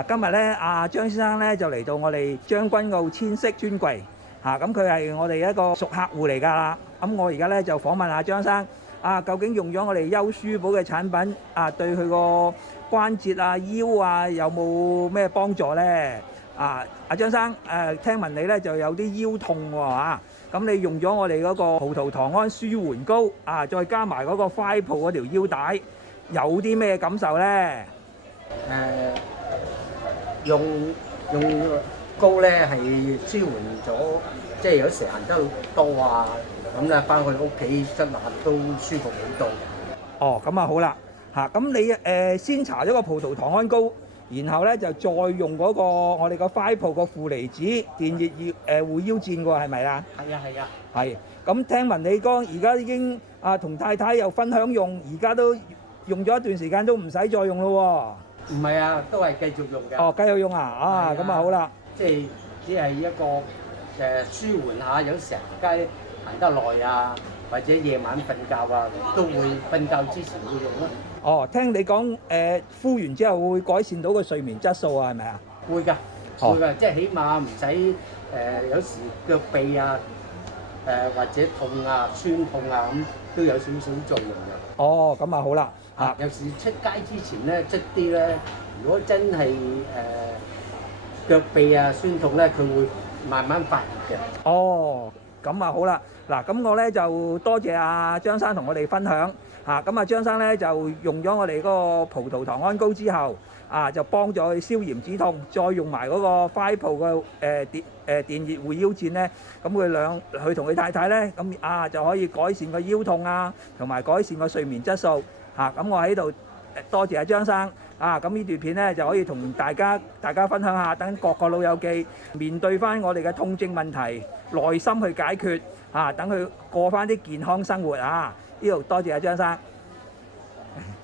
今日咧，阿張先生咧就嚟到我哋將軍澳千色專櫃咁佢係我哋一個熟客戶嚟㗎啦。咁我而家咧就訪問下張生究竟用咗我哋優舒寶嘅產品對佢個關節腰有冇咩幫助咧？阿張生聽聞你咧就有啲腰痛喎咁你用咗我哋嗰個葡萄糖胺舒緩膏再加埋嗰個 Fipo 嗰條腰帶，有啲咩感受咧？用膏咧係舒緩咗，即係如果成日行得多咁咧翻去屋企捽下都舒服好多。哦，咁好啦咁你先搽咗個葡萄糖胺膏，然後咧就再用嗰個我哋個 Fipo 個負離子電熱護腰墊喎，係咪啊？係啊。係。咁聽聞你而家已經同太太又分享用，而家都用咗一段時間都唔使再用咯喎。唔係都係繼續用嘅。哦，繼續用咁好啦。即係只係一個舒緩下，有時行街行得耐或者夜晚瞓覺都會瞓覺之前會用咯。哦，聽你講敷完之後會改善到個睡眠質素係咪啊？會㗎，即係起碼唔使有時腳臂或者痛酸痛咁都有少少作用嘅。哦，咁好啦。有時出街之前咧，積啲咧，如果真係腳臂酸痛咧，佢會慢慢發熱嘅。哦，咁好啦。嗱，咁我咧就多謝阿張生同我哋分享咁張生咧就用咗我哋嗰個葡萄糖胺膏之後就幫助佢消炎止痛，再用埋嗰個 Fipo 嘅電熱護腰墊咧，咁佢同佢太太咧咁就可以改善個腰痛同埋改善個睡眠質素咁我喺度多謝阿張生咁呢段片咧就可以同大家分享下，等各個老友記面對翻我哋嘅痛症問題，耐心去解決等佢過翻啲健康生活呢度多謝阿張生。